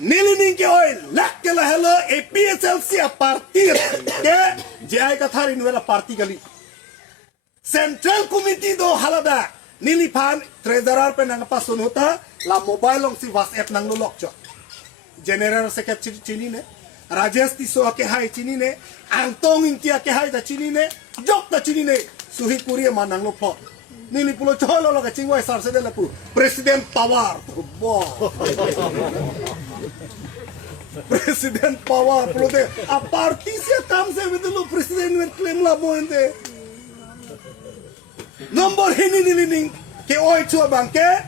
Nilining ke oi lak ke la hello APSLC a party ke jai ka thari nuela party gali Central Committee do halada nilipan treasurer pe nang pasun hota la mobile ong si WhatsApp nang lolok cho General Secretary chini ne Rajesh Tiso ke hai chini ne Antong Intia ke hai da chini ne Jok da chini ne Suhi Puri manang lo po Nili pulo cholo lo ka chingwai sar se de la pu President Pawar President Pawar pulo de a party se kam se vedelo president wen claim la boende Number hini nilining ke oi chua bangke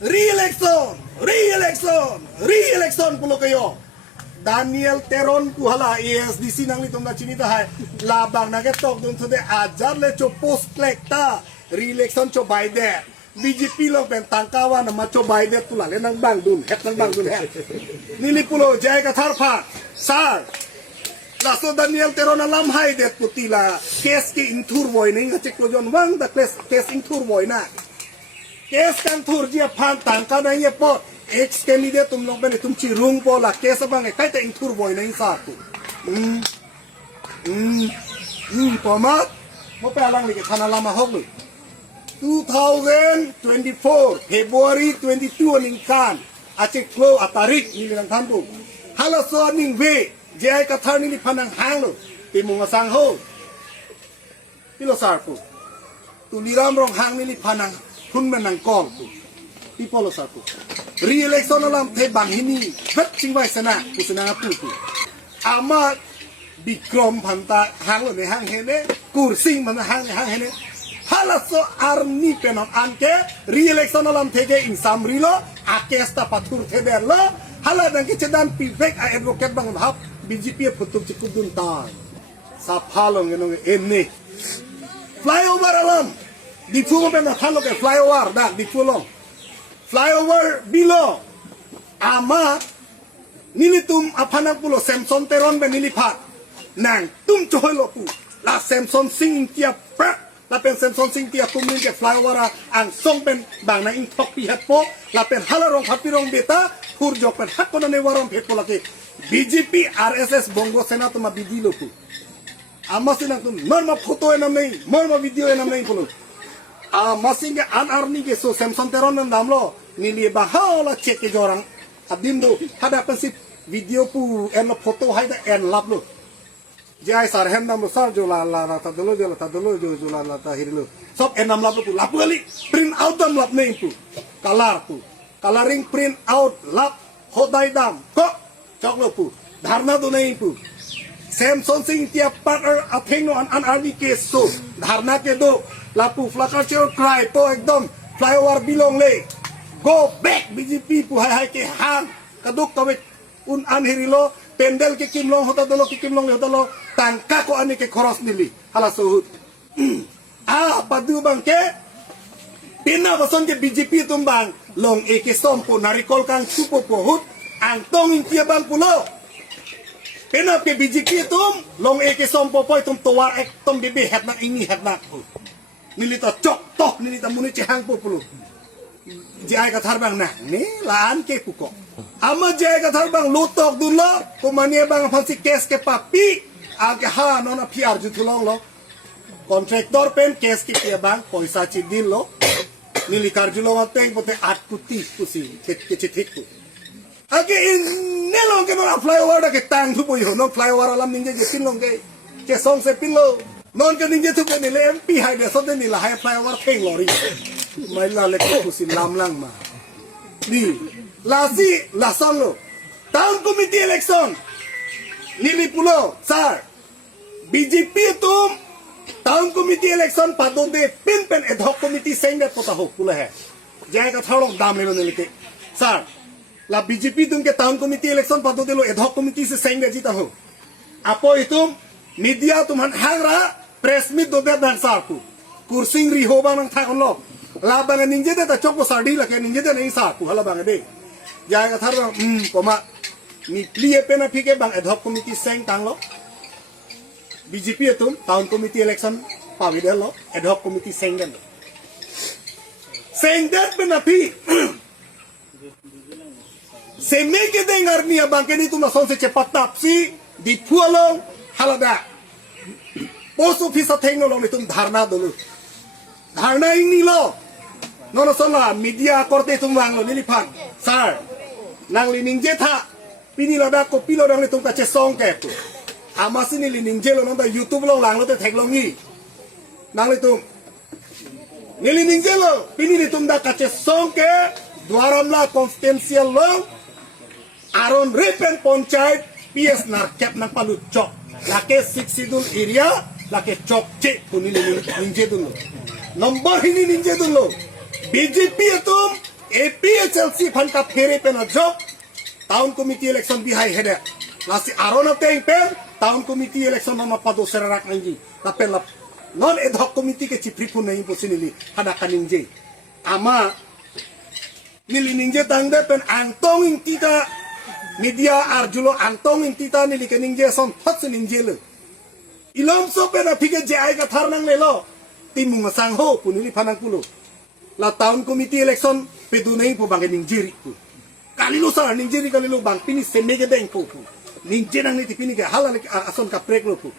re-election pulo kayo Daniel Teron kuhala ASDC nang litong na chinita hai labang nagetok dun to de ajar le cho post collecta re-election cho Biden BJP lo pen tangkawa na macho Biden tula le nang bang dun het nang bang dun het nili pulo jai ka tharpa sar laso Daniel Teron alam hai det putila case ki inthur boy ning chek lo jon wang da case inthur boy na case kan thur ji phan tangka na ye pot ex candidate तुम लोग बने तुम चिरुंग बोला कैसे बंगे कहते इंथुर बोय नहीं सातु पमात मो पेलांग लिखे थाना लामा होगलु 2024 February 22 निंकान आचे क्लो अतारिक निलिंग थानबु हाला सो निंग वे जय कथा निलि फनंग हांगलो ते मुंग सांग हो पिलो सारपु तु लिराम रong हांग निलि फनंग खुन Manang call People satu. Re-election alam the banghini vet singwai sana kusana putu. Ama Bikrom phanta hang lo ne hang hene kursing man hang hene. Halaso army penom anke re-election alam thege insam rilo akesta pathur thede lo hala dang chedan pivek a advocate bang hap BJP putuk cikudun ta. Saphalong enong enne. Flyover alam difugo ben thalo ke flyover da difulong Flyover below ama nilitum apanang pulo Samson Teron ben nilipat nang tum choholo pu la Samson sing tia pra la pen Samson sing tia tum nin ke flyover ang song ben bang na ing tok pi het po la pen halarong hapirong beta pur jok pen hakona ne warom phet po lake BJP RSS Bongo Sena tuma bidilo pu ama sinang tum norma photo enam nei norma video enam nei pulo masing ke anarni ke so Samson Teron nan damlo nili bahala cek ke jorang adindo hada pensip video pu en photo hai da en lap lo jai sar hem nam sar jo la ta dolo jo la ta hirlo sob en nam lap pu lap gali print out dam lap nei pu color pu coloring print out lap hodai dam ko chok lo pu dharna do nei pu Samson Singh tia partner atheng no an army ke so dharna ke do lapu flakar cheo cry to ekdom flyover bilong le go back BJP pu hai ke hang kaduk kawe un an hirilo pendel ke kimlong hota dolo ke kimlong le dolo tangka ko ani ke khoros nili hala suhut padu bang ke pina bason ke BJP tumbang long e ke sompo narikol kang supo po hut ang tong intia bang pulo pina ke BJP tum long e ke sompo poy tum towar ek tum bibi het na ingi het na nilita cok toh nilita muni cehang po pulo jai ka tharbang na ni laan ke puko ama jai ka tharbang lutok dunlo kumania bang phansi case ke papi age ha nona phiar juthulong lo contractor pen case ke pia bang paisa chi din lo nili karjulo ateng pote 8 kuti kusi ke chithik pu age in nelong ke nona flyover da ke tang thu poi ho no flyover alam ninge ke pinlong ke song se pinlo non ke ninge thu ke ni le MP hai de so de ni la hai flyover theng lori mai la le ko si lam lang ma ni la si la solo town committee election nili pulo sir BJP tum town committee election pado de pin pen ad hoc committee sing de pota ho pula hai jai ka thalong dam le ne le sir la BJP tum ke town committee election pado de lo ad hoc committee se sing de jita ho apo itum media tum han hangra press meet do de dan sar pu kursing ri ho bang nang thakon lo la bang ninje de ta chokpo sardi la ke ninje de nei sa ku hala bang de jai ka thar koma ni plie pena phike bang ad hoc committee seng tang lo BJP tum town committee election pawi de lo ad hoc committee seng den seng det pena phi semege dengar nia bangke ni tu na son se cepat tapsi di pualong halada post office theng lo ni tum dharna dulu dharna ini lo nono sola media korte tum wang lo niliphan sir nang lining je tha pini lo da ko pilo dang ni tum ka che song ke tu amasi ni lining je lo nong da youtube lo lang lo te thek lo ngi nang li tum nilining je lo pini ni tum da ka che song ke dwaramla constituency lo aron repen ponchait PS narkep nang palut chok lake siksidul area lake chok che kuni ninje dulu nomor ini ninje dulu BJP etum APHLC fan ka fere pen jok town committee election bihai hede lasi aron ateng pen town committee election nama padu serak nanji tapel non ad hoc committee ke chipri pun nai posinili hada kaninje ama nili ninje tangde pen antong intita media arjulo antong intita nili keninje son thats ninje le ilom so pe na phike je ai ka tharnang le lo timung sang ho punili phanang pulo la town committee election pe du nei po bang ninjeri pu kali lo sa ninjeri kali lo bang pini semege deng po pu ninje nang ni tipini ke halal ason ka prek lo pu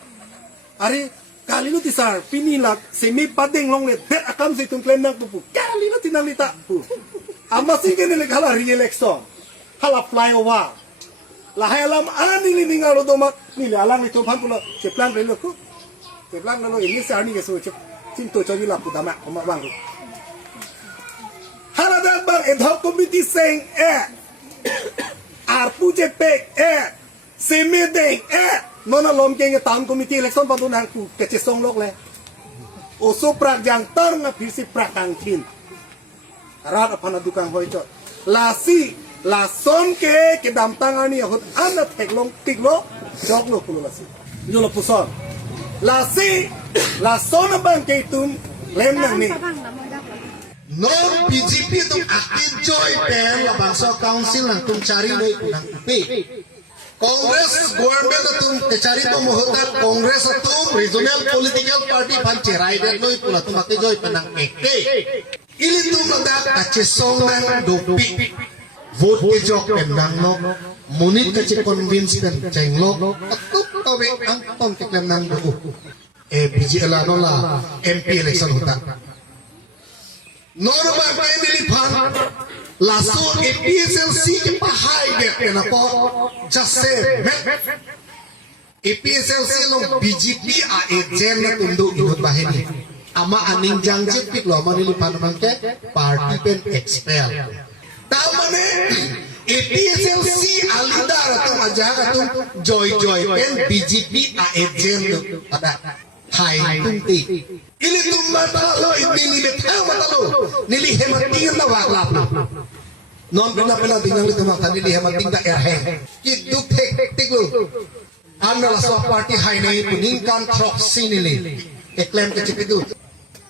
are kali lo ti sar pini la semi padeng long le bet akam se tum plan nang pu kali lo tinang lita pu amasing ke ne hala re-election hala flyover lahai alam ani li ningaro domak ni alang itu phan pulo cheplang relo ku cheplang lo ini sa ani ke so cinto chori la pudama oma bang hala dan bang ad hoc committee saying ar puje pe semedeng nona lom ke town committee election padu nang ku ke song lok le o so prak jang tar na phir si prak ang thin rat apana dukang hoi chot lasi la son ke dam tangani hot ana theklong tiklo joglo pulo lasi yolo puson lasi la son bang ke tum lem nang ni non BJP tum akin joy pen la bangsa council nang tum cari loi kunang pe Congress government tum te cari to mohota Congress tum regional political party pan cerai dan loi pula tum akin joy penang ekte ili tum ladak kace song nang dopi vote ke jok pendang no munit kace convince pen cenglo atuk tawe angton ke pendang do BJL no la MP election hota norma ke niliphan laso APSLC ke pahai be na po just say APSLC long BJP a agent na tundo inot bahini ama aning jangjit pik lo maniliphan man ke party pen expel tamane APSLC alidar atum ajaga atum joy pen BJP a agent ada hai tunti ili tumata lo nili betang mata lo nili hematingan na wakla non pena tinggal itu makan nili hemating da erheng ki duk tek lo anna la swa party hai nei puningkan proxy nili eklem ke cipitu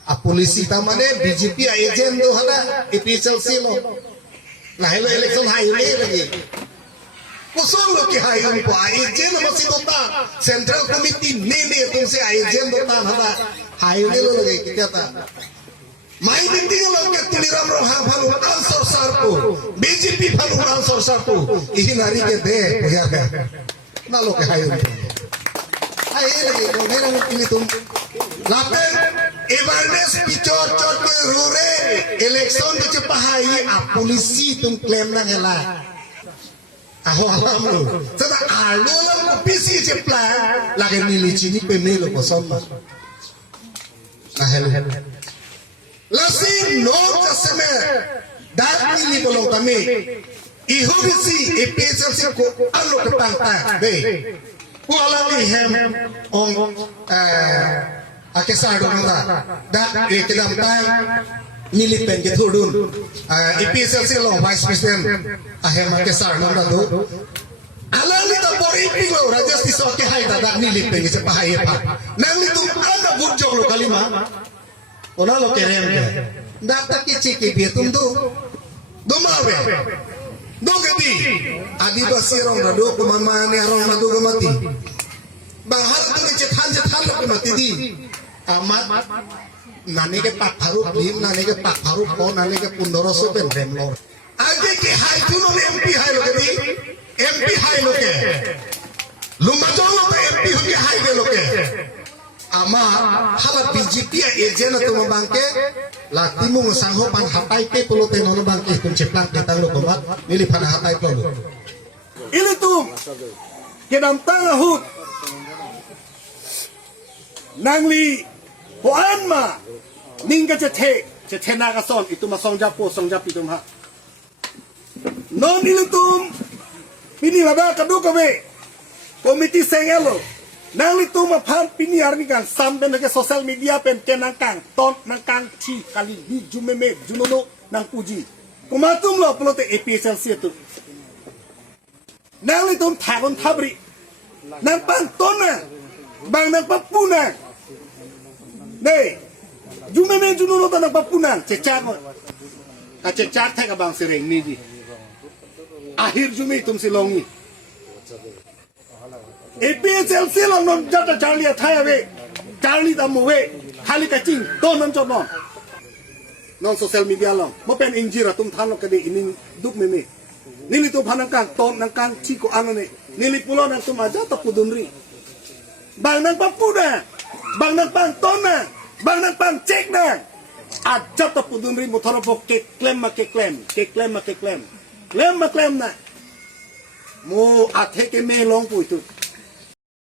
a polisi tamane BJP a agent do hada APSLC lo lahilo election hai lagi kusong lo ki hayun po agent masih dota central committee nene tung se agent dota hada hayun lo lagi kita ta mai ding lo ke tuliram ro ha phalu answer sar ko BJP phalu answer sar ko ihi nari ke de ya ga na lo ke hayun ai lagi lo nera ini tum lapen awareness pichor chot ke rure election ke pahai a polisi tum claim na hela aho alam lo sada alo lam ko pisi che plan lagi nili chini pe melo ko somma na hel lasi no jaseme dak nili bolong kami iho bisi APSLC ko alo ke pangta be ko alali hem ong akesa do na dak ekdam tang nilipen ke thudun APSLC lo vice president ahema ke sarna do alali ta pori pingo rajas ti soke hai da nilipen ke pahai pa nang litum ana bujong lo kalima ona lo kerem ke dak ta ki chiki bi tum do mawe do gati adibasi rong do kuman mane rong na do gamati bang hal tu ke cethan lo mati di amat nane ke pak haru lim nane ke pak haru ko nane ke pundoro so pen rem lo Aje ke hai tu non MP hai lo ke di MP hai lo ke lumba jolo ta MP ho ke hai de lo ke ama hala BJP agent tu mabangke la timu ngasangho pan hatai ke pulo te nono bangke tum ceplang datang lo komat nili pan hatai pulo Ili tum kedam tanga hut nangli hoan ma ninggaจะเทนากระสอนอิตุมาซองจับโปซองจับปิตุมฮะนอนอิลุตุมปินี่มาบ้ากระดูกกระเวkomiti sengelo nang litu ma pan pini arni kan sampai nake sosial media pen kenang kang ton nang kang chi kali di jumeme junono nang puji kumatum lo pelote APSL itu nang litu thagon thabri nang pan tona bang nang papuna nei jumeme junono ta nang papuna cecak ka cecak thai ka bang sereng ni di akhir jume tum silongi APSL silang non jata Charlie athaya we Charlie tamu we khali kacing don non chot non social media long mo pen injira tum than lo kade inin duk meme nili tu phanang kang ton nang kang chi ko anane nili pulo nang tum aja ta pudunri bang nang papuda bang nang pang ton na bang nang pang cek na aja ta pudunri mo thoro bo ke klem ma ke klem ke klem ma ke klem klem ma klem na mo athe ke me long pu tu